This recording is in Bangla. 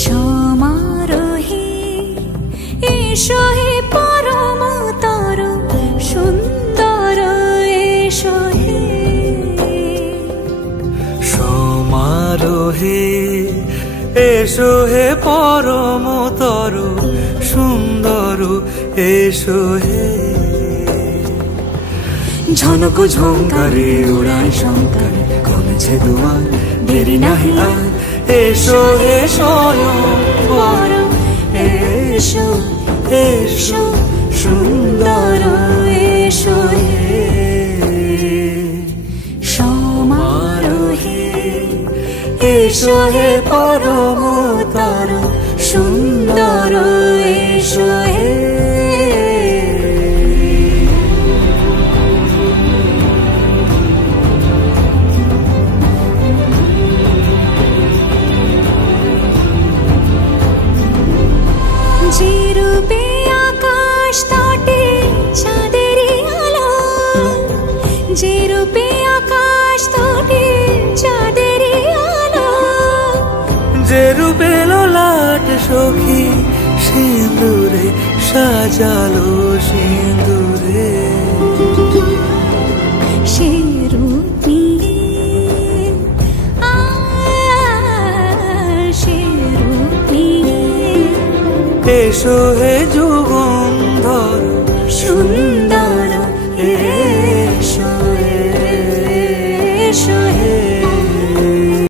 সমারোহে এসো হে পরমতর সুন্দর এসো হে। সমারোহে এসো হে পরমতর সুন্দর এসো হে। ঝনক ঝঙ্কারে উড়ায় শঙ্কার কমেছে দুয়ার দেরি নাহি আর। এসো হে স্বয়ংবর এসো এসো সুন্দর এসো হে। সমারোহে এসো হে পরমতর সুন্দর এসো হে। যে রূপে আকাশ তটে চাঁদেরই আলো, যে রূপে আকাশ তটে চাঁদেরই আলো, যে রূপে ললাট সখী সিঁদুরে সাজালো সিঁদুরে। সে রূপ নিয়ে সে রূপ নিয়ে এসো হে যুগন্ধর সুন্দর